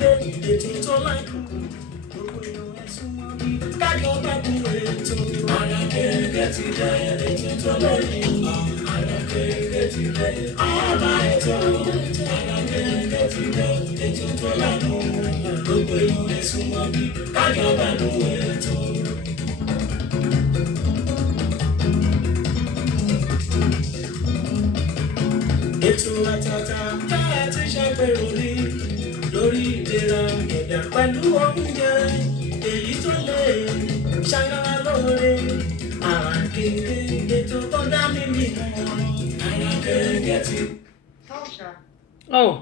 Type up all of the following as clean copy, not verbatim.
ètò tó láìkú gbogbo èèyàn ẹ̀sùn wọn bí kájọ bá kún ètò. Ara kéèké ti dé ètò tó lóyún. Ara kéèké ti dé ọba ètò. Ara kéèké ti dé ètò tó láìkú gbogbo èèyàn ẹ̀sùn wọn bí kájọ bá kún ètò. Ètò àtàtà tá a ti ṣàgbéró ní lórí ìlera ẹ̀dá pẹ̀lú oúnjẹ èyí tó lè ṣàgbára lóore. Ara kéèké ètò tó dá mi nìkan. Ara kéèké ti. Oh.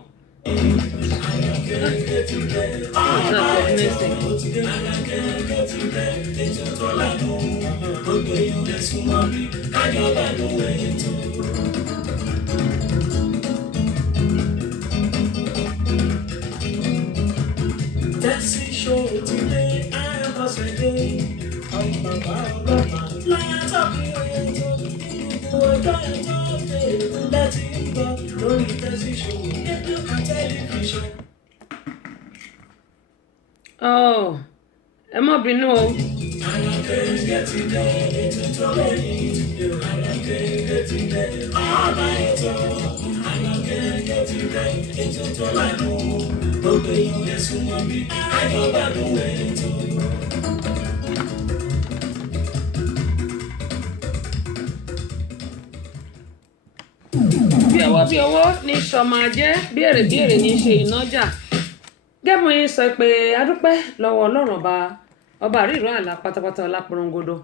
Ara kéèké ti dé. Ọba ètò ti dé. Ara kéèké ti dé. Ètò tó lànà gbogbo èèyàn ẹ̀sùn mọ́ bí kájọ bá lù ètò. Tẹ́sí ṣòro ti dé àyànfọ́sẹ̀ dé ọmọ bàbá ọlọ́pàá látọ̀ bí ètò ìdìbò ọjọ́ ẹjọ́ dé láti gbọ́ lórí tẹ́sí ṣòro rédíò kan tẹlifíṣàn. Oh, ẹ má bínú o. Ara kéèké ti dé ètò tó lóyún ti dé. Ara kéèké ti dé ọba ètò. Ara kéèké ti dé ètò tó lánà gbogbo èèyàn ẹ̀sùn wọn bí àjọba ló wẹ̀ ètò. Bí owó ní sọmọ ajẹ́ béèrè ní ṣe ìnájà. Gẹ́gùn yín sọ pé adúpẹ́ lọ́wọ́ Ọlọ́run ọba àríìró àlà pátápátá ọlápọ̀rọ̀ngodo.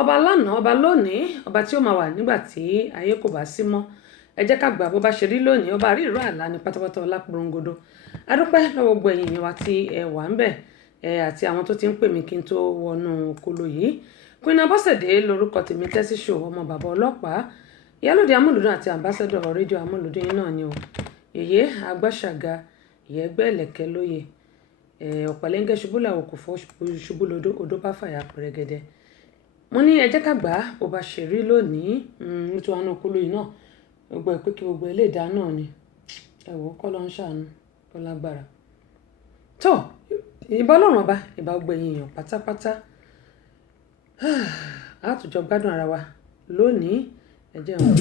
Ọba lánàá, ọba lónìí, ọba tí ó máa wà nígbà tí ayé kò bá sí mọ́. Ẹ jẹ́ ká gbà bó bá ṣe rí lónìí, ọba àríìró àlà ní pátápátá ọlápọ̀rọ̀ngodo. Adúpẹ́ lọ́wọ́ gbogbo ẹ̀yin wa tí ẹ wà ń bẹ̀ àti àwọn tó ti ń pè mí kí n tó wọnú kolo yìí. Queen Abọ́sẹ̀dé lórúkọ tèmi Tẹ́sí Show ọmọ bàbá ọlọ́pàá. Ìyálóde amúlùdún àti ambassador rédíò amúlùdún yìí náà ni o. Yèyé agbáṣàga ìyẹ́gbẹ́ ẹ̀lẹ̀kẹ́ lóye. Ọ̀pẹ̀lẹ́ngẹ́ ṣubú làwọn kò fọ́ ṣubú lodó odó bá fàyà pẹ̀rẹ̀gẹ̀dẹ̀. Mo ní ẹ jẹ́ ká gbà bó bá ṣe rí lónìí nítorí àwọn okolo yìí náà gbogbo ẹ̀ pé kí gbogbo ilé ìdá náà ni ẹ̀wọ̀ kọ́ ló ń ṣàánú kọ́ lágbára. Tó ìbá Ọlọ́run ọba ìbá gbogbo ẹ̀yin èèyàn pátápátá àtújọ gbádùn ara wa lónìí ẹ jẹ́ wọn.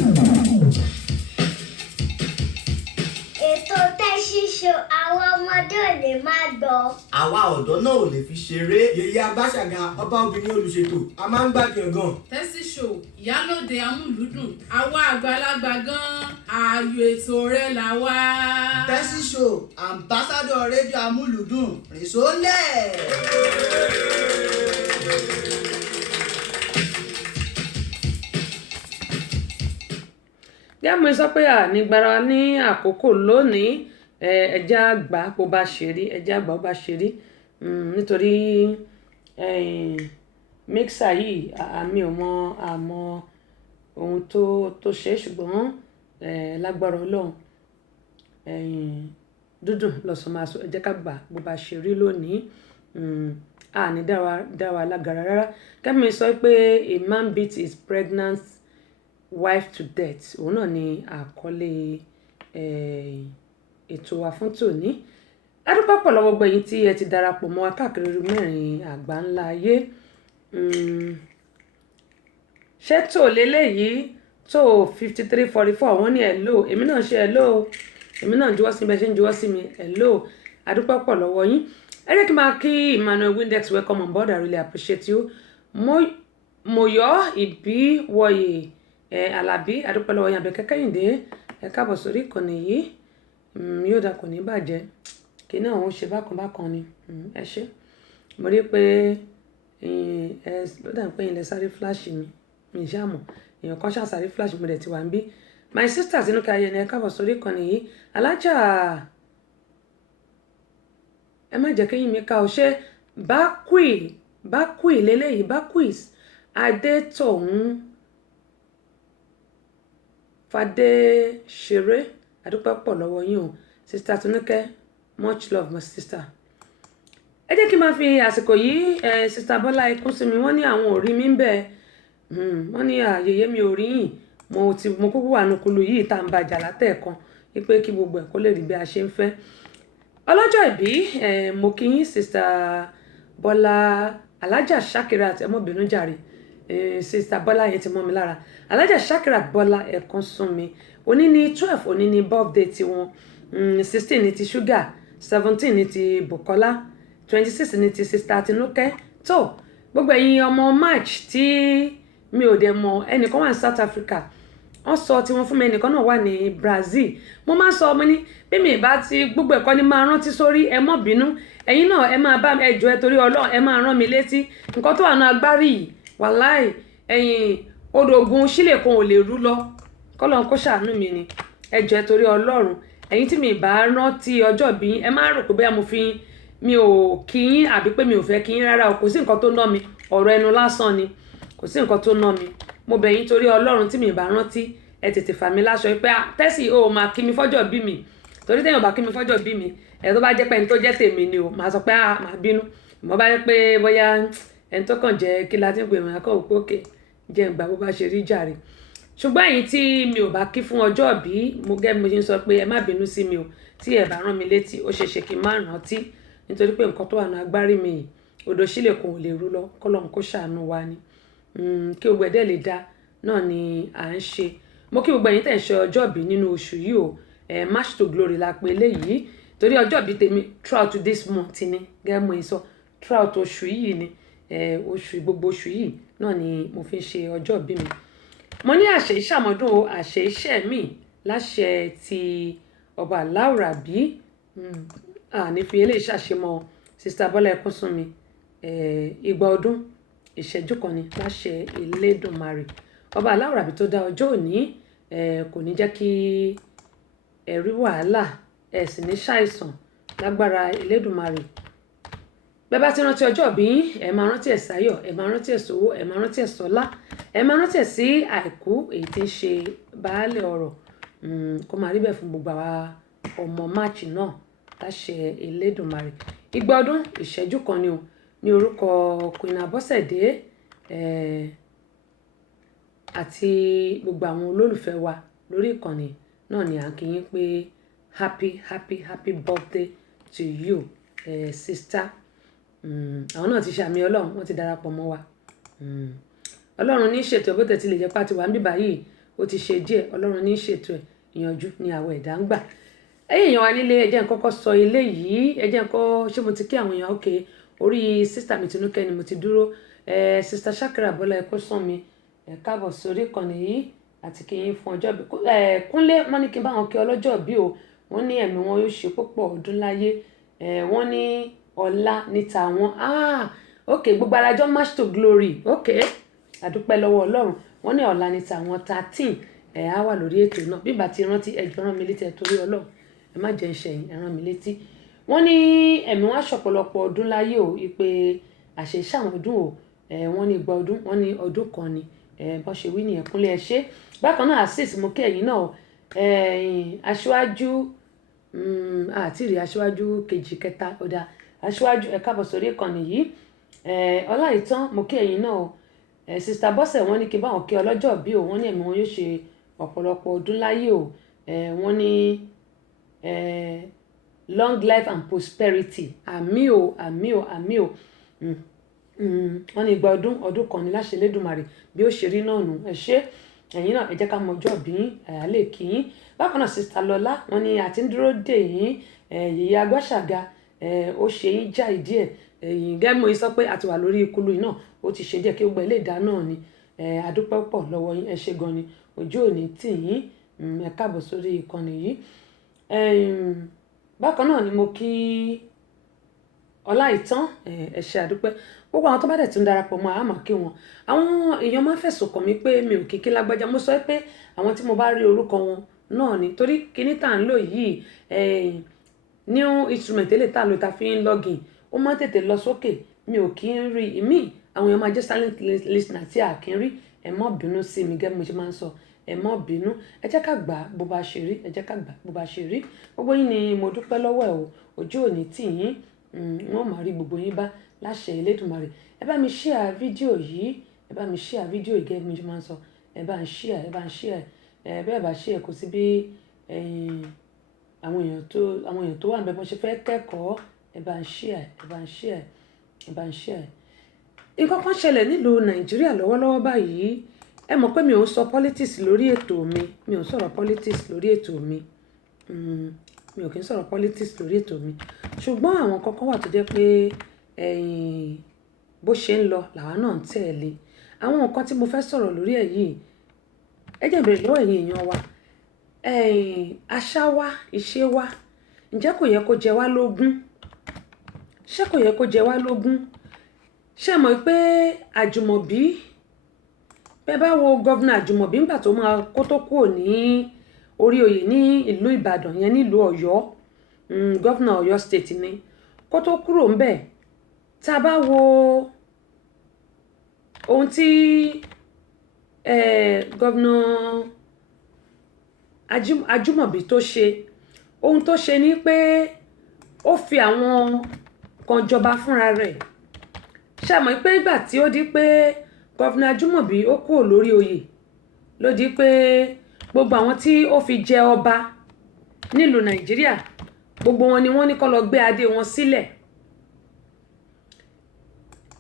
Ètò Tẹ́sí Show àwọn ọmọdé ò lè má gbọ́. Àwa ọ̀dọ́ náà ò lè fi ṣeré. Yèyé Agbáṣàga ọba obìnrin olùṣètò a máa ń gbádùn gan. Tẹ́sí Show ìyálóde amúlùúdùn àwa àgbàlagbà gan ààyò ètò rẹ̀ là wá. Tẹ́sí Show ambassador rédíò amúlùúdùn rìnsólẹ̀. Gẹ́gẹ́ sọ pé nígbàrá ní àkókò lónìí ẹja àgbà bó bá ṣe rí ẹja àgbà bó bá ṣe rí nítorí mixer yìí àmì ò mọ àmọ́ ohun tó ṣe ṣùgbọ́n lágbára Ọlọ́run dúdùn lọ́sàn máa sọ ẹjẹ́ ká gbà bó bá ṣe rí lónìí àní dá wa lágara rárá. Kẹ́mi sọ pé a man beat his pregnant wife to death òun náà ni àkọlé ètò wa fún tòní. Adúpẹ́ pọ̀ lọ́wọ́ gbẹ̀yìn tí ẹ ti darapọ̀ mọ́ wa káàkiri mẹ́rin àgbà ńlá ayé. Ṣé tó lélẹ́yìí tó 5344 wọ́n ní hello èmi náà ṣe hello èmi náà juwọ́ sí mi bẹ́ẹ̀ ṣe ń juwọ́ sí mi hello adúpẹ́ pọ̀ lọ́wọ́ yín. Ẹ jẹ́ kí n máa kí Emmanuel Windex welcome on board I really appreciate you. Moyọ̀ Ìbíwọ̀yè Alábí adúpẹ́ lọ́wọ́ yín Àbẹ̀kẹ́ Kẹ́hìndé ẹ káàbọ̀ sórí ìkànnì yìí yóò dà kò ní bàjẹ́ kí náà ó ṣe bákan ni ẹ ṣé mo rí pé ló dà pé ilẹ̀ sáré flash mi ṣàmù èèyàn kan ṣàṣàrí flash mi rẹ̀ ti wà ń bí. My sister Tinúkẹ́ Ayẹni ẹ káàbọ̀ sórí ìkànnì yìí alájà ẹ má jẹ́ kéyìn mi ká ọ ṣe bákùì lélẹ́yìí bákùis Adétọ̀hún Fadéṣeré adúpẹ́ pọ̀ lọ́wọ́ yín o sister Tinúkẹ́ much love my sister. Ẹ jẹ́ kí n máa fi àsìkò yìí sister Bọ́lá ikú sí mi wọ́n ní àwọn ò rí mi ń bẹ̀ wọ́n ní àyèyé mi ò rí yìn mo kúkú wà nùkúlù yìí tá à ń bàjà látẹ̀ẹ̀kan wípé kí gbogbo ẹ̀ kó lè rí bí a ṣe ń fẹ́. ọlọ́jọ́ ìbí mo kí yín sista Bọ́lá alájà Shakirat ẹmọbìnrin jàre sista Bọ́lá yẹn ti mọ́ mi lára alájà Shakirat Bọ́lá ẹ̀kan sún mi òní ní 12 òní ní birthday tiwọn 16 ní ti Sugar 17 ní ti Bukola 26 ní ti sista Tinúkẹ́ tó gbogbo ẹ̀yin ọmọ March tí mi ò dẹ̀ mọ̀ ẹnìkan wà ní South Africa wọ́n sọ tí wọ́n fún mi ẹnìkan náà wà ní Brazil mo máa ń sọ ọmọ ní bí mi bá ti gbogbo ẹ̀kọ́ ni máa rántí sórí ẹ má bínú ẹ̀yin náà ẹ máa bá ẹjọ́ ẹ torí Ọlọ́run ẹ máa rán mi létí nǹkan tó wà ní agbárí yìí wàláì ẹ̀yin odògùn sílẹ̀ kan ò lè rú lọ kọ́lọ́n kó ṣàánú mi ni ẹjọ́ ẹ torí Ọlọ́run ẹ̀yin tí mi bá rántí ọjọ́ bí ẹ má rò pé bóyá mi ò kí yín àbí pé mi ò fẹ́ kí yín rárá o kò sí nǹkan tó ná mi ọ̀rọ̀ ẹnu lásán ni kò sí nǹkan tó ná mi mo bẹ̀ yín torí Ọlọ́run tí mi bá rántí ẹ tètè fà mí láṣọ pé tẹ́sí o máa kí mi fọ́jọ́ bí mi torí téèyàn bá kí mi fọ́jọ́ bí mi ẹ̀ tó bá jẹ́ pé ẹni tó jẹ́ tèmi ni o máa sọ pé máa bínú mo bá yẹ pé bóyá ẹni tó kàn jẹ́ kí láti ń pè mí akọ́ òpó òkè jẹ́ ìgbà bó bá ṣe rí jàre ṣùgbọ́n ẹ̀yin tí mi ò bá kí fún ọjọ́ bí mo ṣe ń sọ pé ẹ má bínú sí mi o tí ẹ bá rán mi létí ó ṣe ṣe kí n má rántí nítorí pé nǹkan tó wà ní agbárí mi yìí odò sílẹ̀ kò lè rú lọ kọ́lọ́run kó ṣàánú wa ni kí gbogbo ẹ̀dẹ̀ lè dá náà ni à ń ṣe mo kí gbogbo ẹ̀yin tẹ̀ ń ṣe ọjọ́ bí nínú oṣù yìí o March to Glory la pé eléyìí torí ọjọ́ bí tèmi throughout this month ni gẹ́gẹ́ mo sọ throughout oṣù yìí ni gbogbo oṣù yìí náà ni mo fi ń ṣe ọjọ́ bí mi mo ní àṣẹ ìṣàmọ́dún àṣẹ iṣẹ́ mi láṣẹ ti ọba Aláùrábí ní fi eléyìí ṣàṣemọ sista Bọ́lá Ẹkúnsúnmi igba ọdún ìṣẹ́jú kan ni láṣẹ Elédùmarè ọba Aláùrábí tó dá ọjọ́ òní kò ní jẹ́ kí ẹ rí wàhálà ẹ sì ní ṣàìsàn lágbára Elédùmarè bẹ́ẹ̀ bá ti rántí ọjọ́ bí ẹ máa rántí ẹ̀ sáyọ̀ ẹ máa rántí ẹ̀ sówó ẹ máa rántí ẹ̀ sọ́lá ẹ máa rántí ẹ̀ sí àìkú èyí tí ń ṣe baálé ọ̀rọ̀ kó máa rí bẹ́ẹ̀ fún gbogbo àwa ọmọ March náà láṣẹ Elédùmarè igba ọdún ìṣẹ́jú kan ni o ní orúkọ Queen Abọ́sẹ̀dé àti gbogbo àwọn olólùfẹ́ wa lórí ìkànnì náà ni à ń kí yín pé happy birthday to you sister àwọn náà ti ṣàmì Ọlọ́run wọ́n ti darapọ̀ mọ́ wa Ọlọ́run ní ṣètò bó tẹ̀ ti lè jẹ́ pàtì wà ń bíbá yìí ó ti ṣe díẹ̀ Ọlọ́run ní ṣètò ẹ̀ ìyànjú ni àwọn ẹ̀dá ń gbà ẹ̀yin èèyàn wa nílé ẹ jẹ́ n kọ́kọ́ sọ eléyìí ẹ jẹ́ n kọ́ ṣé mo ti kí àwọn èèyàn òkè orí sísítà mi Tinúkẹ́ ni mo ti dúró sísítà Shakirat Bọ́lá Ẹkúnsúnmi káàbọ̀ sórí ìkànnì yìí àti kí yín fún ọjọ́ bí Kúnlé wọ́n ní kí n bá wọn kí ọlọ́jọ́ bí o wọ́n ní ẹ̀mí wọn yóò ṣe púpọ̀ ọdún láyé wọ́n ní ọlá níta wọn ok gbogbo alájọ́ March to Glory ok àdúpẹ́ lọ́wọ́ Ọlọ́run wọ́n ní ọlá níta wọn 13 á wà lórí ètò náà bí ìbá ti rántí ẹjọ́ rán mi létí ẹ torí Ọlọ́run ẹ má jẹ́ ń ṣẹ̀yìn ẹ rán mi létí wọ́n ní ẹ̀mí wọn aṣọ̀pọ̀lọpọ̀ ọdún láyé o ìpè àṣẹ ìṣàwọn ọdún o wọ́n ní igba ọdún wọ́n ní ọdún kan ni bọ́n ṣe wí nìyẹn Kúnlé ẹ ṣé bákan náà Azeez mo kí ẹ̀yin náà aṣíwájú àti rí aṣíwájú kejì kẹta ọ̀dà aṣíwájú ẹ káàbọ̀ sórí ìkànnì yìí Ọláìtàn mo kí ẹ̀yin náà sista Bọ́sẹ̀ wọ́n ní kí báwọn kí ọlọ́jọ́ bí o wọ́n ní ẹ̀mí wọn yóò ṣe ọ̀pọ̀lọpọ̀ ọdún láyé o wọ́n ní long life and prosperity àmì o àmì o àmì o wọ́n ní igba ọdún kan ní láṣẹ Elédùmarè bí ó ṣe rí náà nù ẹ ṣé ẹ̀yin náà ẹ jẹ́ ká mọ ọjọ́ bí àlè kí yín bákan náà sista Lọlá wọ́n ní àti ń dúró dè yín yèyé Agbáṣàga ó ṣe yín já ìdí ẹ̀ ẹ̀yìn gẹ́mọ̀ yín sọ pé àti wà lórí ikulu yìí náà ó ti ṣe díẹ̀ kí gbogbo ilé ìdá náà ni àdúpẹ́ pọ̀ lọ́wọ́ yín ẹ ṣé gan ni ojú òní tì yín ẹ káàbọ̀ sórí ìkànnì yìí bákan náà ni mo kí Ọláìtàn ẹ ṣé àdúpẹ́ gbogbo àwọn tó bá dẹ̀ tún darapọ̀ mọ́ àmọ́ kí wọn àwọn èèyàn máa ń fẹ̀sùn kàn mí pé mi ò kíkí lágbájá mo sọ pé àwọn tí mo bá rí orúkọ wọn náà ni torí kíní tá à ń lò yìí new instrument eléyìí tá à ń lò tá a fi ń login ó máa ń tètè lọ sókè mi ò kí ń rí ìmí àwọn èèyàn máa jẹ́ silent listener tí a kì í rí ẹ má bínú sí mi gẹ́gẹ́ bí mo ṣe máa ń sọ ẹ má bínú ẹ jẹ́ ká gbà bó bá ṣe rí ẹ jẹ́ ká gbà bó bá ṣe rí gbogbo yín ni mo dúpẹ́ lọ́wọ́ ẹ̀ o ojú òní tì yín wọ́n máa rí gbogbo yín bá láṣẹ Elédùmarè ẹ bá mi share fídíò yìí ẹ bá mi share fídíò yìí gẹ́gẹ́ bí mo ṣe máa ń sọ ẹ bá ń share bẹ́ẹ̀ bá share kò sí bí àwọn èèyàn tó wà níbẹ̀ bó ṣe fẹ́ kẹ́kọ̀ọ́ ẹ bá ń share nǹkan kan ṣẹlẹ̀ nílùú Nàìjíríà lọ́wọ́lọ́wọ́ báyìí ẹ mọ̀ pé mi ò ń sọ politics lórí ètò mi ò ń sọ̀rọ̀ politics lórí ètò mi mi ò kí ń sọ̀rọ̀ politics lórí ètò mi ṣùgbọ́n àwọn kankan wà tó jẹ́ pé bó ṣe ń lọ làwa náà ń tẹ̀lé àwọn nǹkan tí mo fẹ́ sọ̀rọ̀ lórí ẹ̀ yìí ẹ jẹ́ bèrè lọ́wọ́ ẹ̀yin èèyàn wa àṣà wa ìṣe wa ǹjẹ́ kò yẹ kó jẹ wá lógún ṣé kò yẹ kó jẹ wá lógún ṣé mọ̀ pé Àjùmọ̀bí bẹ́ẹ̀ bá wo gọ́vnà Àjùmọ̀bí nígbà tó máa kó tó kúrò ní orí oyè ní ìlú Ìbàdàn yẹn nílùú Ọ̀yọ́ gọ́vnà Ọ̀yọ́ state ni kó tó kúrò ńbẹ̀ tá a bá wo ohun tí gọ́vnà Àjùmọ̀bí tó ṣe ohun tó ṣe ni pé ó fi àwọn kan jọba fúnra rẹ̀ ṣé mọ̀ pé ìgbà tí ó di pé gọ́vnà Àjùmọ̀bí ó kúrò lórí oyè ló di pé gbogbo àwọn tí ó fi jẹ ọba nílùú Nàìjíríà gbogbo wọn ni wọ́n ní kó lọ gbé adé wọn sílẹ̀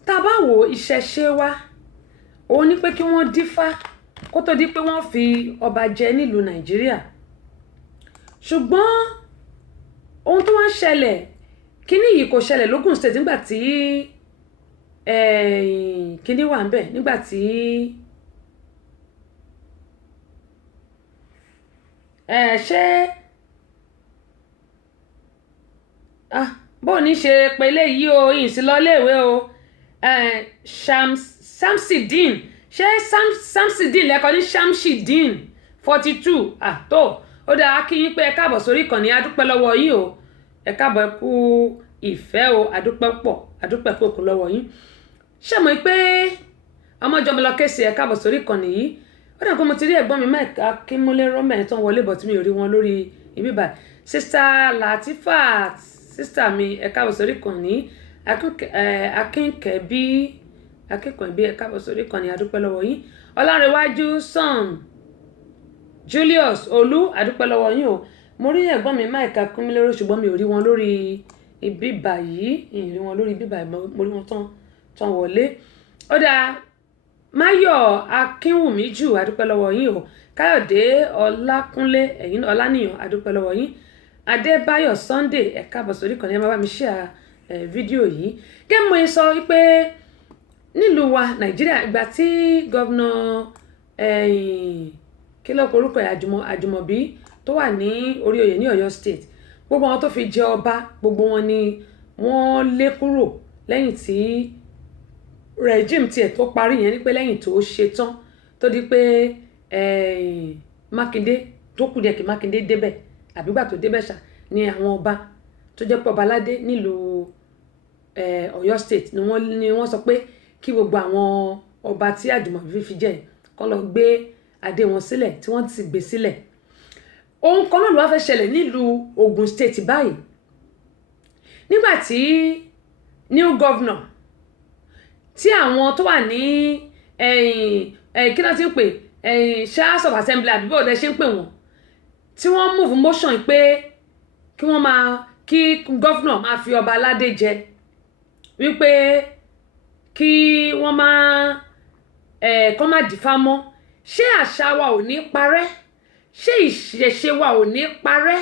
tá a bá wo ìṣẹ̀ṣe wa òun ní pé kí wọ́n dífá kó tó di pé wọ́n fi ọba jẹ nílùú Nàìjíríà ṣùgbọ́n ohun tó wá ń ṣẹlẹ̀ kíní yìí kò ṣẹlẹ̀ lógùn state nígbà tí kíní wà ń bẹ̀ nígbà tí ṣé bó ní ṣe pé eléyìí o yìí sí lọ́léèwé o Shamsideen ṣé Shamsideen lẹ́kọ̀ọ́ ní Shamsideen 42 tó ó dáa kí yín pé ẹ káàbọ̀ sórí ìkànnì adúpẹ́ lọ́wọ́ yín o ẹ káàbọ̀ ẹ kú ìfẹ́ o adúpẹ́ pòkù lọ́wọ́ yín ṣé mọ̀ pé ọmọjọba lọ kése ẹ káàbọ̀ sórí ìkànnì yìí ó dà pé mo ti rí ẹ̀gbọ́n mi Mike Akínmúlérò mẹ́rin tó ń wọlé bọ̀ tí mi ò rí wọn lórí ibi báyìí sista Latifat sista mi ẹ káàbọ̀ sórí ìkànnì akínkẹ́bí ẹ káàbọ̀ sórí ìkànnì adúpẹ́ lọ́wọ́ yín Ọlárẹ̀wájú Sam Julius Olú adúpẹ́ lọ́wọ́ yín o mo rí ẹ̀gbọ́n mi Mike Akínmúlérò ṣùgbọ́n mi ò rí wọn lórí ibi báyìí mo rí wọn tán wọlé ó dáa Máyọ̀ Akínwùmí jù adúpẹ́ lọ́wọ́ yín o Káyọ̀dé Ọlákúnlé ẹ̀yin Ọláníyàn adúpẹ́ lọ́wọ́ yín Adébáyọ̀ Sunday ẹ káàbọ̀ sórí ìkànnì ẹ máa bá mi share fídíò yìí gẹ́gẹ́ mo sọ pé nílùú wa Nàìjíríà ìgbà tí gọ́vnà kí ló korúkọ Àjùmọ̀bí tó wà ní orí oyè ní Ọ̀yọ́ state gbogbo àwọn tó fi jẹ ọba gbogbo wọn ni wọ́n lé kúrò lẹ́yìn tí regime tiẹ̀ tó parí yẹn ni pé lẹ́yìn tó ṣe tán tó di pé Mákindé tó kù díẹ̀ kí Mákindé débẹ̀ àbígbà tó débẹ̀ ṣá ni àwọn ọba tó jẹ́ pé ọba aládé nílùú Ọ̀yọ́ state ni wọ́n sọ pé kí gbogbo àwọn ọba tí Àjùmọ̀bí fi jẹ kó lọ gbé adé wọn sílẹ̀ tí wọ́n ti gbé sílẹ̀ ohun kan náà ló wá fẹ́ ṣẹlẹ̀ nílùú Ògùn state báyìí nígbà tí new governor tí àwọn tó wà ní kí ló ti ń pè House of Assembly àbí bó lẹ ṣe ń pè wọ́n tí wọ́n move motion pé kí governor máa fi ọba aládé jẹ wípé kí wọ́n kọ́ má dìfá mọ́ ṣé àṣà wa ò ní parẹ́ ṣé ìṣẹ̀ṣe wa ò ní parẹ́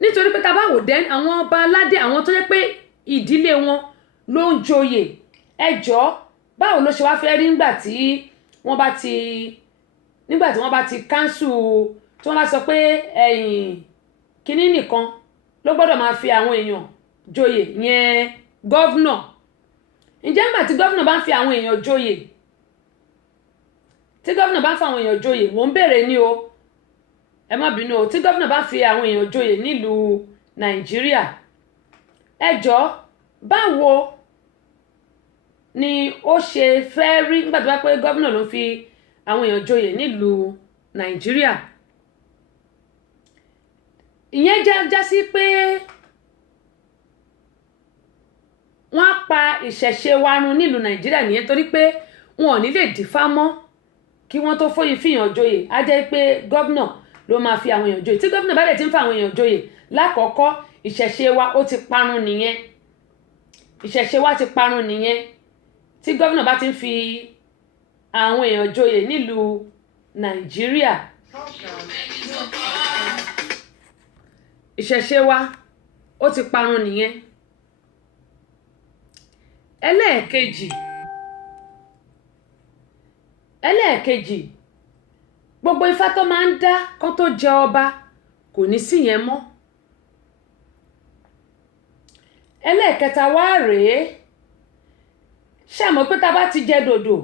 nítorí pé tá bá wò dẹ́n àwọn ọba aládé àwọn tó jẹ́ pé ìdílé wọn ló ń joyè ẹjọ́ báwo ló ṣe wá fẹ́ rí nígbà tí wọ́n bá ti káńsù tí wọ́n bá sọ pé kínní nìkan ló gbọ́dọ̀ máa fi àwọn èèyàn joyè yẹn gọ́vnà ǹjẹ́ nígbà tí gọ́vnà bá ń fi àwọn èèyàn joyè mò ń bèèrè ní o ẹ má bínú o tí gọ́vnà bá fi àwọn èèyàn joyè nílùú Nàìjíríà ẹjọ́ báwo ni ó ṣe fẹ́ rí nígbà tó bá pé gọ́vnà ló fi àwọn èèyàn joyè nílùú Nàìjíríà ìyẹn já sí pé wọ́n á pa ìṣẹ̀ṣe wa run nílùú Nàìjíríà nìyẹn torí pé wọn ò ní lè dífá mọ́ kí wọ́n tó fìyàn joyè á jẹ́ pé gọ́vnà ló máa fi àwọn èèyàn joyè tí gómìnà bá dẹ̀ ti ń fa àwọn èèyàn joyè lákọ̀ọ́kọ́ ìṣẹ̀ṣe wa ó ti parun nìyẹn ìṣẹ̀ṣe wa ti parun nìyẹn tí gómìnà bá ti ń fi àwọn èèyàn joyè nílùú Nàìjíríà ìṣẹ̀ṣe wa ó ti parun nìyẹn. ẹlẹ́ẹ̀kejì gbogbo ifá tó máa ń dá kán tó jẹ ọba kò ní sí yẹn mọ́. ẹlẹ́ẹ̀kẹta wá rèé ṣàmọ́ pé tá a bá ti jẹ dòdò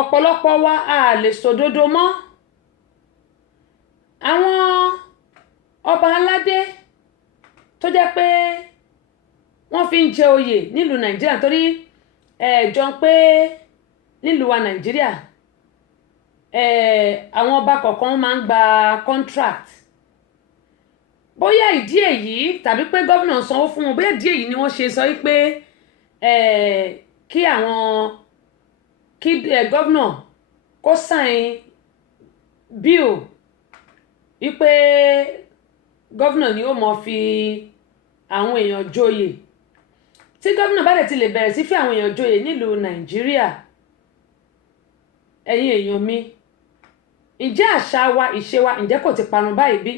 ọ̀pọ̀lọpọ̀ wa a lè sòdodo mọ́. àwọn ọba aládé tó jẹ́ pé wọ́n fi ń jẹ oyè nílùú Nàìjíríà torí jọ pé nílùú wa Nàìjíríà àwọn ọba kọ̀ọ̀kan máa ń gba contract bóyá ìdí èyí tàbí pé gómìnà sanwó fún wọn bóyá ìdí èyí ni wọ́n ṣe sọ wípé kí gómìnà kó sign bill wípé gómìnà ni ó mọ̀ fi àwọn èèyàn joyè tí gómìnà bá dẹ̀ ti lè bẹ̀rẹ̀ sí fi àwọn èèyàn joyè nílùú Nàìjíríà ẹ̀yin èèyàn mi ǹjẹ́ àṣà wa ìṣe wa ǹjẹ́ kò ti parun báyìí bí?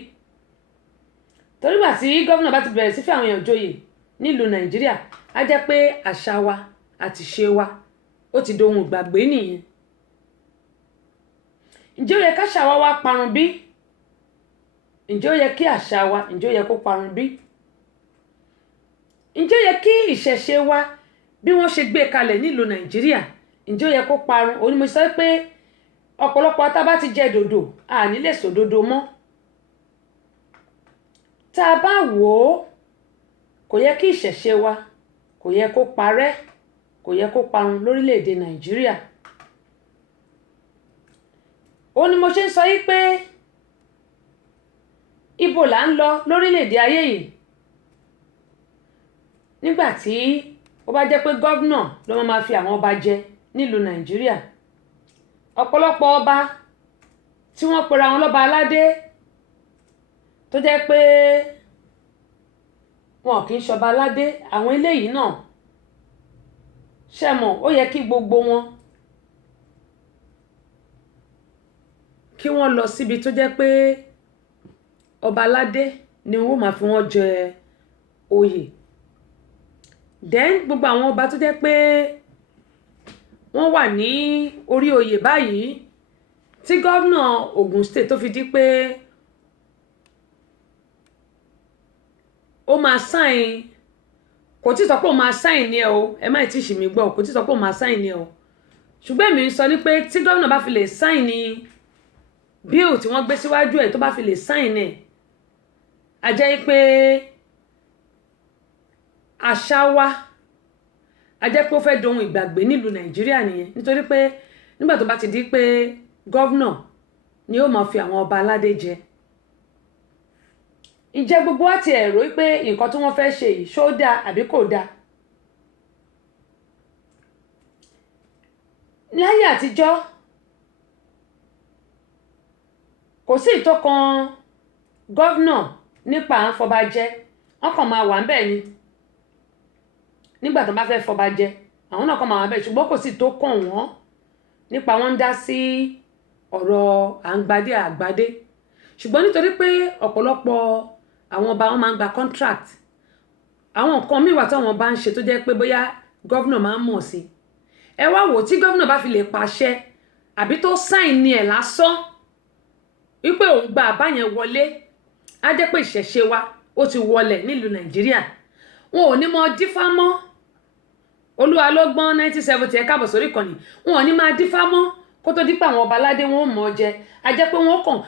torí gbà tí gómìnà bá ti bẹ̀rẹ̀ sí fi àwọn èèyàn joyè nílùú Nàìjíríà á jẹ́ pé àṣà wa àti ìṣe wa ó ti dohun ìgbàgbé nìyẹn. ǹjẹ́ ó yẹ káṣà wa wá parun bí? ǹjẹ́ ó yẹ kí àṣà wa ǹjẹ́ ó yẹ kó parun bí? ǹjẹ́ ó yẹ kí ìṣẹ̀ṣe wa bí wọ́n ṣe gbé kalẹ̀ nílùú Nàìjíríà ǹjẹ́ ó yẹ kó parun? òun ni mo sọ pé ọ̀pọ̀lọpọ̀ tá bá ti jẹ dòdò a ní lè sòdodo mọ́. tá a bá wò ó kò yẹ kí ìṣẹ̀ṣe wa kò yẹ kó parẹ́ kò yẹ kó parun lórílẹ̀‐èdè Nàìjíríà. òun ni mo ṣe ń sọ pé ibo là ń lọ lórílẹ̀‐èdè ayé yìí nígbà tí ó bá jẹ́ pé gómìnà ló máa fi àwọn ọba jẹ nílùú Nàìjíríà. ọ̀pọ̀lọpọ̀ ọba tí wọ́n pera wọn lọ́ba aládé tó jẹ́ pé wọn kì í ṣọba aládé àwọn eléyìí náà ṣẹ̀mọ̀ ó yẹ kí gbogbo wọn kí wọ́n lọ síbi tó jẹ́ pé ọba aládé ni wọ́n máa fi wọ́n jẹ oyè. then gbogbo àwọn ọba tó jẹ́ pé wọ́n wà ní orí oyè báyìí tí gómìnà Ògùn state tó fi di pé ó máa sign kò tí sọ pé ó máa sign ní ẹ o ẹ má tí ṣì mí gbọ́ kò tí sọ pé ó máa sign ní ẹ o ṣùgbọ́n èmi ń sọ ní pé tí gómìnà bá fi lè sign ní bill tí wọ́n gbé síwájú ẹ̀ tó bá fi lè sign ẹ̀ a jẹ́ pé àṣà wa a jẹ́ pé ó fẹ́ dohun ìgbàgbé nílùú Nàìjíríà nìyẹn nítorí pé nígbà tó bá ti di pé gómìnà ni ó máa fi àwọn ọba aládé jẹ ǹjẹ́ gbogbo wa ti ẹ̀rọ pé nǹkan tí wọ́n fẹ́ ṣe yìí ṣó dáa àbí kò dáa? láyé àtijọ́ kò sí ìtọ́kan gómìnà nípa à ń fọba jẹ wọ́n kàn máa wà ń bẹ̀ ni nígbà tó bá fẹ́ fọba jẹ àwọn náà kàn máa wà ń bẹ̀ ṣùgbọ́n kò sí tó kàn wọ́n nípa wọ́n ń dá sí ọ̀rọ̀ à ń gbadé àgbadé ṣùgbọ́n nítorí pé ọ̀pọ̀lọpọ̀ àwọn ọba wọn máa ń gba contract àwọn nǹkan míì wà táwọn ọba ń ṣe tó jẹ́ pé bóyá gómìnà máa ń mọ̀ sí ẹ wá wò tí gómìnà bá fi lè pàṣẹ àbí tó sáìn ní ẹ̀ lásán wípé òun gba àbá yẹn wọlé á jẹ́ pé ìṣẹ̀ṣe wa ó ti wọlẹ̀ nílùú Nàìjíríà wọn ò ní mọ dífá mọ́ Olúwa ló gbọ́n 1970 ẹ káàbọ̀ sórí ìkànnì wọn ò ní máa dífá mọ́ kó tó dípò àwọn ọba aládé wọn ò mọ̀ jẹ á jẹ́ pé wọ́n kàn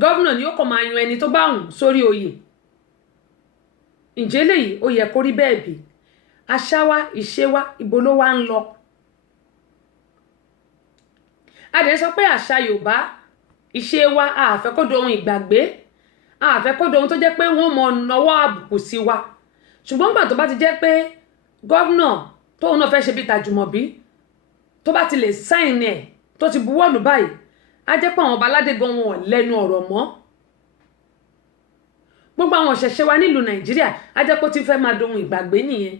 gómìnà ni ó kàn máa yan ẹni tó bá wùn sórí oyè. ǹjẹ́ lèyí ó yẹ kó rí bẹ́ẹ̀ bí? àṣà wa ìṣe wa ibo ló wá ń lọ? a dẹ̀ sọ pé àṣà Yorùbá ìṣe wa a fẹ́ kó dohun ìgbàgbé a fẹ́ kó dohun tó jẹ́ pé wọ́n mọ nawọ́ àbùkù sí wa ṣùgbọ́n nígbà tó bá ti jẹ́ pé gómìnà tóun náà fẹ́ ṣe bí Tàjùmọ̀bí tó bá ti lè sáìn ẹ̀ tó ti buwọ́lù báyìí á jẹ́ pé àwọn ọba aládé gan wọn lẹ́nu ọ̀rọ̀ mọ́ gbogbo àwọn òṣèṣe wa nílùú Nàìjíríà á jẹ́ pé ó ti fẹ́ máa dohun ìgbàgbé nìyẹn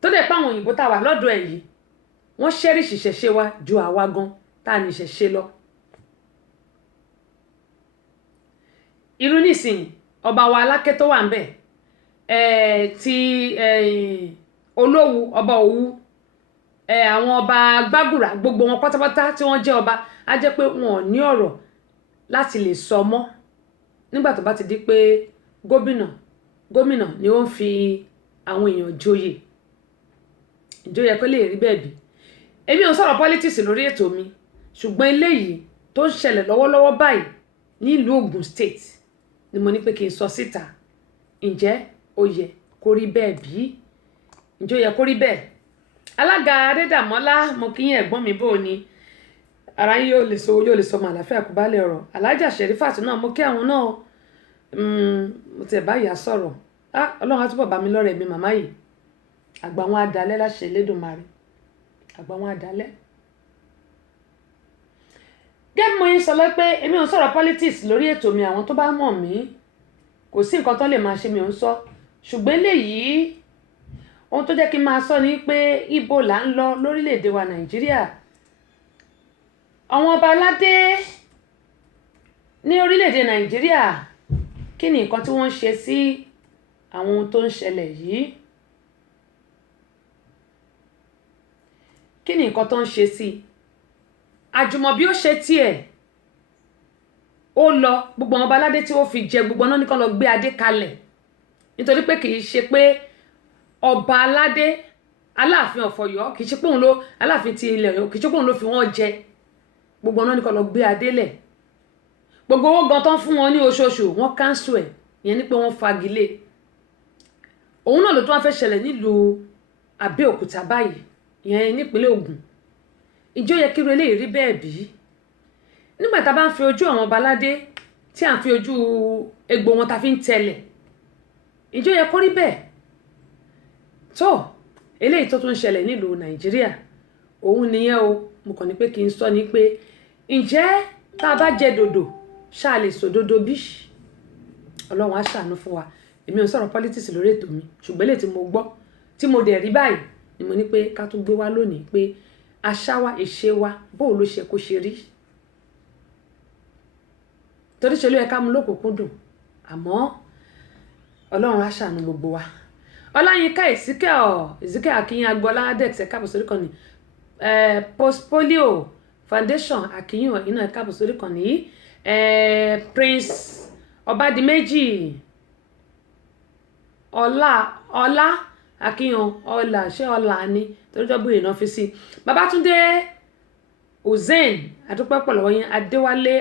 tó dẹ̀ pé àwọn òyìnbó tá a wà lọ́dọ̀ ẹ̀ yìí wọ́n ṣẹ́rìṣì ìṣẹ̀ṣe wa ju àwa gan tá a ní ìṣẹ̀ṣe lọ. irú nísìnyí ọba wa Aláké tó wà ń bẹ̀ ti Olówu ọba Òwu àwọn ọba Gbàgùrà gbogbo wọn pátápátá tí wọ́n jẹ́ ọba á jẹ́ pé wọn ò ní ọ̀rọ̀ láti lè sọ mọ́ nígbà tó bá ti di pé gómìnà ni ó ń fi àwọn èèyàn joyè ìjòyè kó lè rí bẹ́ẹ̀ bí èmi ò sọ̀rọ̀ politics lórí ètò mi ṣùgbọ́n eléyìí tó ń ṣẹlẹ̀ lọ́wọ́lọ́wọ́ báyìí nílùú Ògùn state ni mo ní pé kí n sọ síta ǹjẹ́ ó yẹ kó rí bẹ́ẹ̀ bí ǹjẹ́ ó yẹ kó rí bẹ́ẹ̀ alága Adédàmọ́lá mo kí yín ẹ̀gbọ́n mi bò ní ara yín yóò lè sọ mọ àlàáfíà kó bá lè ọ̀rọ̀ Alájà Sherifat náà mo kí àwọn náà mo tiẹ̀ bá ìyá sọ̀rọ̀ Ọlọ́run á túbọ̀ bá mi lọ́rẹ̀ mi màmá yìí àgbà wọn adalẹ́ láṣẹ Elédùmarè àgbà wọn adalẹ́. gẹ́gẹ́ mo yín sọ lọ pé èmi ò ń sọ̀rọ̀ politics lórí ètò mi àwọn tó bá mọ̀ mí kò sí nǹkan tó lè máa ṣe mi ò ń sọ ṣùgbọ́n eléyìí ohun tó jẹ́ kí n máa sọ ni pé ibo là ń lọ lórílẹ̀‐èdè wa Nàìjíríà àwọn ọba aládé ní orílẹ̀‐èdè Nàìjíríà kí ni nǹkan tí wọ́n ń ṣe sí àwọn ohun tó ń ṣẹlẹ̀ yìí kí ni nǹkan tó ń ṣe sí Àjùmọ̀bí ó ṣe tiẹ̀ ó lọ gbogbo àwọn ọba aládé tí ó fi jẹ gbogbo náà nìkan lọ gbé adé kalẹ̀ nítorí pé kì í ṣe pé ọba aládé Aláàfin of Ọ̀yọ́ kì í ṣe pé òun ló Aláàfin ti ilẹ̀ Ọ̀yọ́ kì í ṣe pé òun ló fi wọ́n jẹ gbogbo náà nìkan lọ gbé adé lẹ̀ gbogbo owó gan tán fún wọn ní oṣooṣù wọ́n káńsù ẹ̀ ìyẹn ni pé wọ́n fagilé òun náà ló tún wá fẹ́ ṣẹlẹ̀ nílùú Abẹ́òkúta báyìí ìyẹn nípínlẹ̀ Ògùn ìjọ yẹ kí irú eléyìí rí bẹ́ẹ̀ bí nígbà tá a bá ń fi ojú àwọn ọba aládé tí à ń fi ojú egbò wọn ta fi ń tẹ̀lẹ̀ ìjọ yẹ kó rí bẹ́ẹ̀ tó eléyìí tó tún ṣẹlẹ̀ nílùú Nàìjíríà òun nìyẹn o mo kàn ní pé kí n sọ ni pé ǹjẹ́ tá a bá jẹ dòdò ṣáà lè sọ dòdò bí Ọlọ́run á ṣàánú fún wa èmi ò sọ̀rọ̀ politics lórí ètò mi ṣùgbọ́n eléyìí tí mo gbọ́ tí mo dẹ̀ rí báyìí ni mo ní pé ká tún gbé wá lónìí pé àṣà wa ìṣe wa bóò ló ṣe kó ṣe rí torí ṣe ló yẹ ká mú lókùnkúndùn àmọ́ Ọlọ́run á ṣàánú gbogbo wa Ọláyínká Ezekiel Akínyìn Agbọ́lá Adex ẹ̀ka àbòsórí kan ní Postpolio Foundation Akínyìn iná ẹ̀ka àbòsórí kan ní Prince Ọbádìméjì ọlá Akínyìn ọlá ṣé ọlá ni torí jọ́bù ìná fi sí Babátúndé Hussein adúpẹ́ pọ̀ lọ́wọ́ yín Adéwálé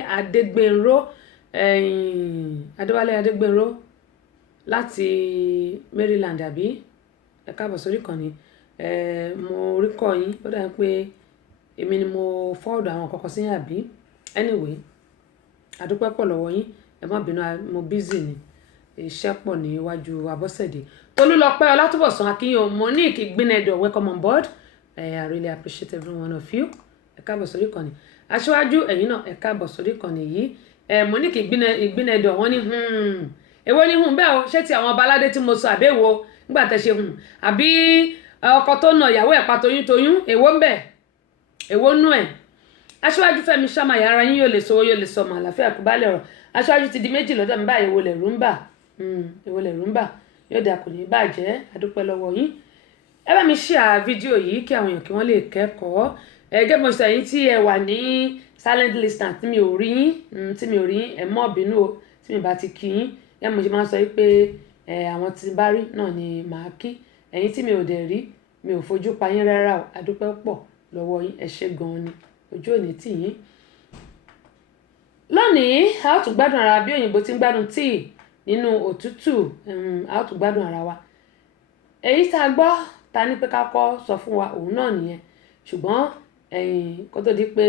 Adégbénró láti Maryland àbí ẹ káàbọ̀ sórí kan ni mo rí kọ́ yín ó dà pé èmi ni mo fọ́ọ̀dù àwọn kọ̀ọ̀kan sí àbí anyway adúpẹ́ pọ̀ lọ́wọ́ yín ẹ má bínú mo busy ni iṣẹ́ pọ̀ níwájú Abọ́sẹ̀dé Tolúlọpẹ́ Ọlátúbọ̀sún Akínyìn Monique Gbinẹdọ welcome on board I really appreciate every one of you ẹ káàbọ̀ sórí kan ni aṣíwájú ẹ̀yin náà ẹ káàbọ̀ sórí kan ni yìí Monique Gbinẹdọ wọ́n ní èwo ni bẹ́ẹ̀ o ṣé ti àwọn ọba aládé tí mo sọ àbẹ́wò nígbà tẹ́ ṣe àbí ọkọ tó nà ìyàwó ẹ̀ pa toyúntoyún èwo ń bẹ̀ èwo nú ẹ̀ aṣíwájú Fẹ́mi Ṣàmáyà ara yín yóò lè sọ yóò lè sọ mọ́ àlàáfíà kú bálẹ̀ ọ̀rọ̀ aṣíwájú ti di méjì lọ́dọ̀ mi báyìí èwo lẹ̀ rú ń bà yóò dà kò ní bàjẹ́ adúpẹ́ lọ́wọ́ yín ẹ bá mi share fídíò yìí kí àwọn èèyàn kí wọ́n lè kẹ́kọ̀ọ́ gẹ́gẹ́ mo sọ yín tí ẹ wà ní silent listener tí mi ò rí yín ẹ mọ́ bínú o tí mi bá ti kí yín yẹn mo ṣe máa ń sọ pé àwọn tí bá rí náà ni màá kí ẹ̀yin tí mi ò dẹ̀ rí mi ò fojú pa yín rárá o adúpẹ́ pọ̀ lọ́wọ́ yín ẹ ṣé gan-an ni ojú òní tì yín. lónìí a ó tún gbádùn ara bí òyìnbó ti ń gbádùn tíì nínú òtútù a ó tún gbádùn ara wa èyí tá a gbọ́ ta ní pé ká kọ́ sọ fún wa òun náà nìyẹn ṣùgbọ́n kó tó di pé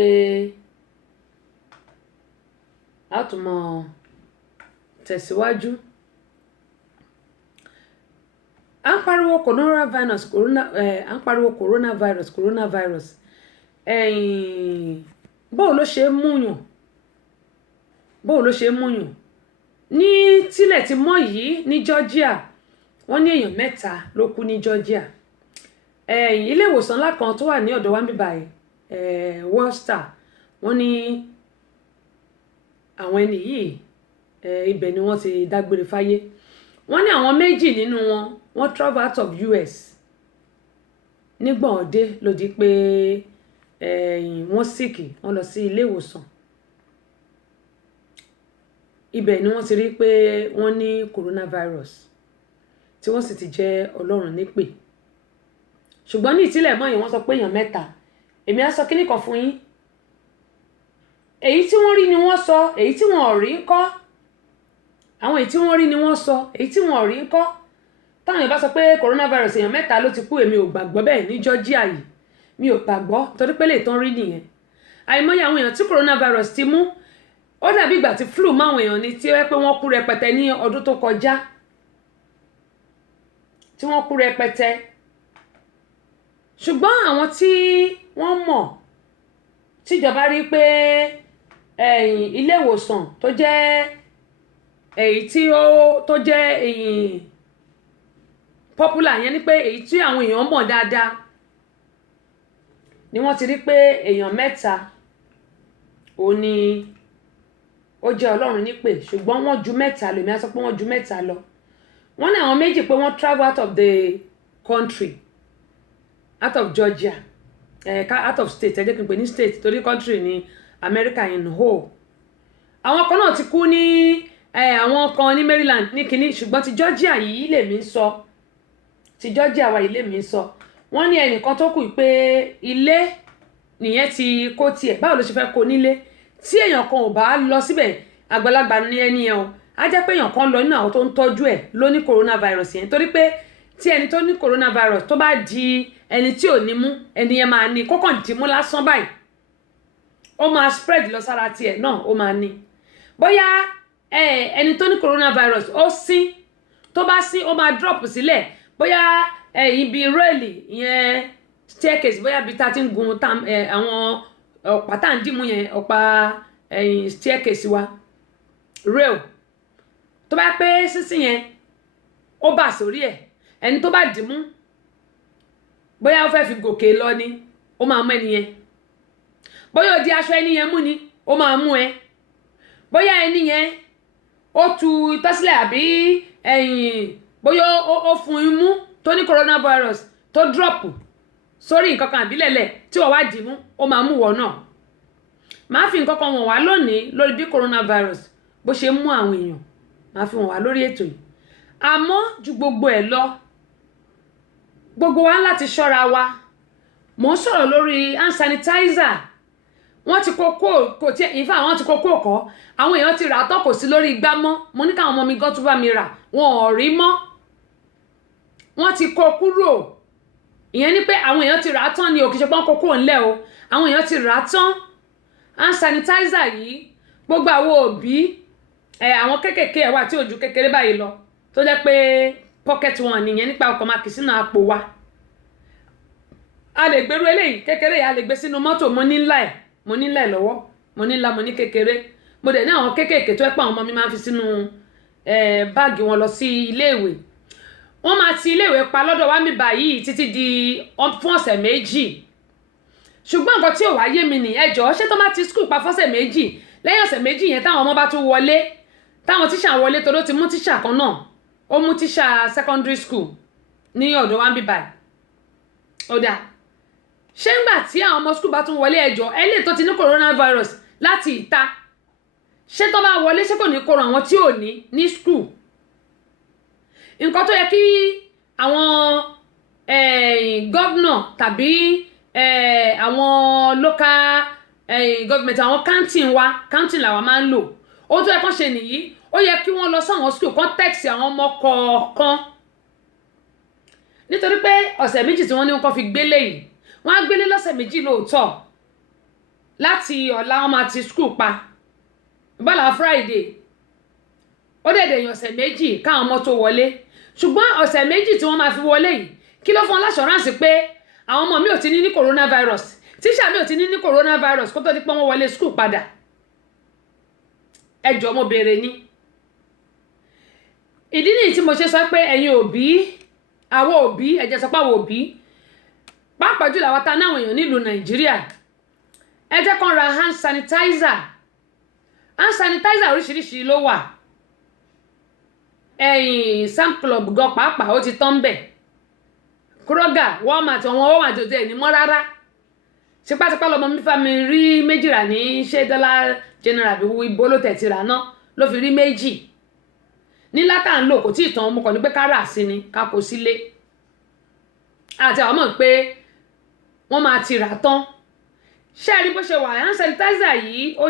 a ó tún mọ̀ tẹ̀síwájú à ń pariwo coronavirus bóò ló ṣe múyàn ní tílẹ̀ ti mọ́ yìí ní Georgia wọ́n ní èèyàn 3 ló kú ní Georgia ilé ìwòsàn ńlá kan tó wà ní ọ̀dọ̀ wa ń bíbáyìí Worcester wọ́n ní àwọn ẹni yìí ibẹ̀ ni wọ́n ti dágbére fáyé wọ́n ní àwọn 2 nínú wọn wọ́n travel out of US nígbọ̀n ọdẹ ló di pé wọ́n síkì wọ́n lọ sí ilé ìwòsàn ibẹ̀ ni wọ́n ti rí pé wọ́n ní coronavirus tí wọ́n sì ti jẹ́ Ọlọ́run nípè ṣùgbọ́n ní ìtílẹ̀ mọ́ yìí wọ́n sọ pé èèyàn 3 èmi á sọ kíní kan fún yín èyí tí wọ́n rí ni wọ́n sọ èyí tí wọ́n ò rí ńkọ́ àwọn èyí tí wọ́n rí ni wọ́n sọ èyí tí wọ́n ò rí ńkọ́ táwọn èèyàn bá sọ pé coronavirus èèyàn 3 ló ti kú èmi ò gbàgbọ́ bẹ́ẹ̀ ní Georgia yìí mi ò gbàgbọ́ torí pé lè tán rí nìyẹn àìmọye àwọn èèyàn tí coronavirus ti mú ó dàbí ìgbà tí flu máwọn èèyàn ní tí ó yẹ pé wọ́n kú rẹpẹtẹ ní ọdún tó kọjá tí wọ́n kú rẹpẹtẹ ṣùgbọ́n àwọn tí wọ́n mọ̀ tíjọba rí pé ilé ìwòsàn tó jẹ́ èyí tí ó tó jẹ́ popular yẹn ni pé èyí tí àwọn èèyàn mọ̀ dáadáa ni wọ́n ti rí pé èèyàn 3 ó ní ó jẹ́ Ọlọ́run nípè ṣùgbọ́n wọ́n ju 3 lọ èmi á sọ pé wọ́n ju 3 lọ wọ́n ní àwọn 2 pé wọ́n travel out of the country out of Georgia out of state ẹ jẹ́ kí n pè ní state torí country ní America in whole àwọn kan náà ti kú ní àwọn kan ní Maryland ní kínní ṣùgbọ́n ti Georgia yìí lèmi ń sọ ti Georgia wa yìí lèmi ń sọ wọ́n ní ẹnìkan tó kù pé ilé nìyẹn ti kó tiẹ̀ báwo ló ṣe fẹ́ kó nílé tí èèyàn kan ò bá lọ síbẹ̀ àgbàlagbà ní ẹni yẹn o á jẹ́ pé èèyàn kan lọ nínú àwọn tó ń tọ́jú ẹ̀ ló ní coronavirus yẹn torí pé tí ẹni tó ní coronavirus tó bá di ẹni tí ò ní mú ẹni yẹn máa ní kókàn dì mú lásán báyìí ó máa spread lọ sára tiẹ̀ náà ó máa ní bóyá ẹni tó ní coronavirus ó sín tó bá sín ó máa drop sílẹ̀ bóyá ibi rẹ́ẹ̀lì ìyẹn staircase bóyá bí ta ti ń gun àwọn ọ̀pá tá à ń dìmú yẹn ọ̀pá staircase wa rail tó bá pé sísìn yẹn ó bà sórí ẹ̀ ẹni tó bá dìmú bóyá ó fẹ́ fi gòkè lọ ni ó máa mú ẹni yẹn bóyá ó di aṣọ ẹni yẹn mú ni ó máa mú ẹ bóyá ẹni yẹn ó tu tọ́sílẹ̀ àbí bóyá ó fún imú tó ní coronavirus tó drop sórí nǹkan kan àbílẹ̀lẹ̀ tí wọ́n wá dìmú ó máa mú wọ́n náà máa fi nǹkan kan wọ̀n wá lónìí lórí bí coronavirus bó ṣe mú àwọn èèyàn máa fi wọ̀n wá lórí ètò yìí àmọ́ ju gbogbo ẹ̀ lọ gbogbo wa láti ṣọ́ra wa mò ń sọ̀rọ̀ lórí hand sanitizer wọ́n ti kò tí ìfà wọ́n ti kókó kọ́ àwọn èèyàn ti rà á tán kò sí lórí igbá mọ́ mo ní káwọn ọmọ mi gan tún bá mi rà wọn ò rí mọ́ wọ́n ti kó kúrò ìyẹn ni pé àwọn èèyàn ti rà á tán ni òkè ṣepọ́n kókó ńlẹ̀ o àwọn èèyàn ti rà á tán hand sanitizer yìí gbogbo àwọn òbí àwọn kéékèèké ẹ̀ wà tí ojú kékeré báyìí lọ tó jẹ́ pé pocket one nìyẹn nípa ọkọ̀ máa kì sínú àpò wa a lè gbèrú eléyìí kékeré yìí a lè gbé sínú mọ́tò mo ní ńlá ẹ̀ lọ́wọ́ mo ní ńlá mo ní kékeré mo dẹ̀ ní àwọn kéékèèké tó ẹ́ pé àwọn ọmọ mi máa ń fi sínú báàgì wọn lọ sí iléèwé wọ́n máa ti iléèwé pa lọ́dọ̀ wa mi báyìí títí di fún ọ̀sẹ̀ méjì ṣùgbọ́n nǹkan tí ò wá yé mi ní ẹjọ́ ṣé tó bá ti school pa fọ́sẹ̀ méjì lẹ́yìn ọ̀sẹ̀ méjì yẹn táwọn ọmọ bá tún wọlé táwọn tíṣà wọlé tó ló ti mú tíṣà kan náà ó mú tíṣà secondary school ní ọ̀dọ̀ wa mi báyìí ó dáa ṣé ńgbà tí àwọn ọmọ school bá tún wọlé ẹjọ́ ẹlẹ́yìn tó ti ní coronavirus láti ìta ṣé tó bá wọlé ṣé kò ní koro àwọn tí ò ní school nǹkan tó yẹ kí àwọn gọ́vnà tàbí àwọn local government àwọn counting làwọn máa ń lò ó tó yẹ kán ṣe nìyí ó yẹ kí wọ́n lọ sáwọn school kan text àwọn ọmọ kọ̀ọ̀kan nítorí pé ọ̀sẹ̀ méjì tí wọ́n ní wọ́n fi gbélé yìí wọ́n á gbélé lọ́sẹ̀ méjì lóòótọ́ láti ọ̀la wọn máa ti school pa bọ́lá Friday ó dẹ̀ dẹ̀yìn ọ̀sẹ̀ méjì káwọn ọmọ tó wọlé ṣùgbọ́n ọ̀sẹ̀ méjì tí wọ́n máa fi wọlé yìí kí ló fún wọn láṣọ̀ránsì pé àwọn ọmọ mi ò ti ní coronavirus tíṣà mi ò ti ní coronavirus kó tó di pé wọ́n wọlé school padà ẹ jọ̀ọ́ mo béèrè ni ìdí nìyí tí mo ṣe sọ pé ẹ̀yin òbí àwọn òbí ẹ jẹ́ sọ pé àwọn òbí pàápàá jùlọ àwọn tá náwọn èèyàn nílùú Nàìjíríà ẹ jẹ́ kán ra hand sanitizer oríṣiríṣi ló wà Sam Club gan pàápàá ó ti tán bẹ̀ Kroger Walmart àwọn Walmart ò tẹ̀ ní mọ́ rárá tipátipá lọmọ mi fa mi rí méjì rà ní ṣé Dollar General bí ibo ló tẹ̀ ti rà náà ló fi rí méjì ní látà ń lò kò tí ì tán mo kàn ní pé ká rà sí ni ká kó sílé àti àwọn mọ̀ pé wọ́n máa ti rà tán ṣé ẹ rí bó ṣe wà hand sanitizer yìí ó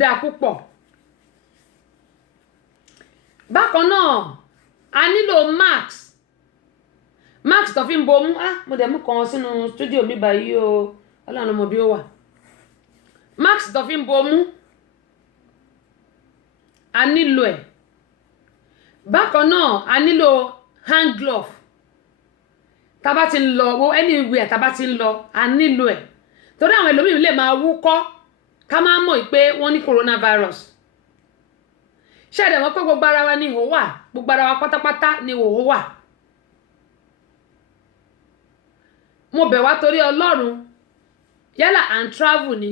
dáa púpọ̀ bákan náà a nílò mask tó fi ń bomú mo dẹ̀ mú kan sínú studio mi báyìí o ọlọ́run ọmọ bí ó wà mask tó fi ń bomú a nílò ẹ̀ bákan náà a nílò hand glove tá bá ti ń lọ anywhere tá bá ti ń lọ a nílò ẹ̀ torí àwọn ẹlòmíì lè máa wúkọ́ ká máa mọ̀ pé wọ́n ní coronavirus ṣé ẹ̀dẹ̀ wọ́n pé gbogbo ara wa ní ìhò wà gbogbo ara wa pátápátá ní ìhò wà mo bẹ̀ wá torí Ọlọ́run yálà and travel ni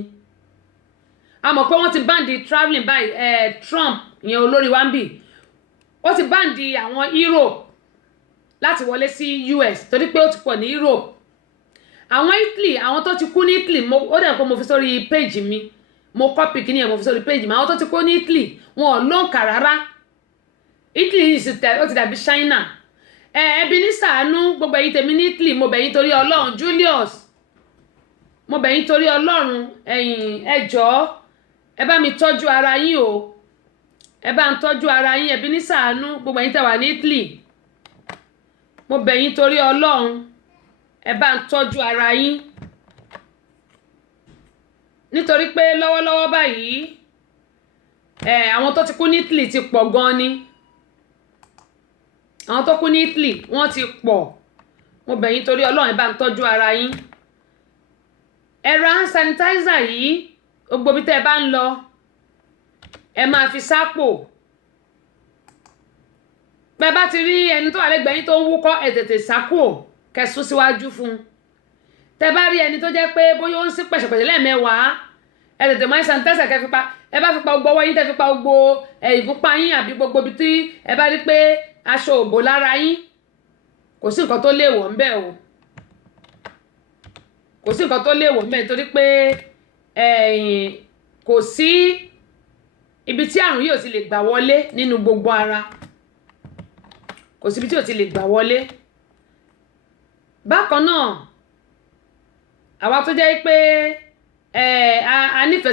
a mọ̀ pé wọ́n ti báǹdì travelling báyìí Trump ìyẹn olórí wa ń bì ó ti báǹdì àwọn Europe láti wọlé sí US torí pé ó ti pọ̀ ní Europe àwọn Italy àwọn tó ti kú ní Italy ó dẹ̀ pé mo fi sórí page mi mo copy kí ni ẹ̀ mo fi sórí page mi àwọn tó ti kú ní Italy wọn ò lóǹkà rárá Italy ó ti dàbí China ẹbí ní sàánú gbogbo ẹ̀yin tèmi ní Italy mo bẹ̀ yín torí Ọlọ́run Julius mo bẹ̀ yín torí Ọlọ́run ẹ̀yin ẹ jọ̀ọ́ ẹ bá mi tọ́jú ara yín o ẹ bá ń tọ́jú ara yín ẹbí ní sàánú gbogbo ẹ̀yin tẹ́ wà ní Italy mo bẹ̀ yín torí Ọlọ́run ẹ bá ń tọ́jú ara yín nítorí pé lọ́wọ́lọ́wọ́ báyìí àwọn tó ti kú ní Italy ti pọ̀ gan ni àwọn tó kú ní Italy wọ́n ti pọ̀ mo bẹ̀ yín torí Ọlọ́run ẹ bá ń tọ́jú ara yín ẹ ra hand sanitizer yìí gbogbo bí tẹ́ ẹ bá ń lọ ẹ máa fi sápò bẹ́ẹ̀ bá ti rí ẹni tó wà lẹ́gbẹ̀ẹ́ yín tó ń wúkọ́ ẹ tètè sápò kẹsùn síwájú fún un tẹ́ bá rí ẹni tó jẹ́ pé bóyá ó ń sí pẹ̀ṣẹ̀pẹ̀ṣẹ̀ lẹ́ẹ̀mẹ́wàá ẹ tètè máa ń sanitizer kẹ́ fi pa ẹ bá fi pa gbogbo ọwọ́ yín tẹ́ fi pa gbogbo ìgúnpá yín àbí gbogbo ibi tí ẹ bá rí pé aṣọ òbò lára yín kò sí nǹkan tó léèwọ̀ ńbẹ̀ o kò sí nǹkan tó léèwọ̀ ńbẹ̀ torí pé kò sí ibi tí àrùn yìí ò ti lè gbà wọlé nínú gbogbo ara kò sí ibi tí ò ti lè gbà wọlé bákan náà àwa tó jẹ́ pé a nífẹ̀ẹ́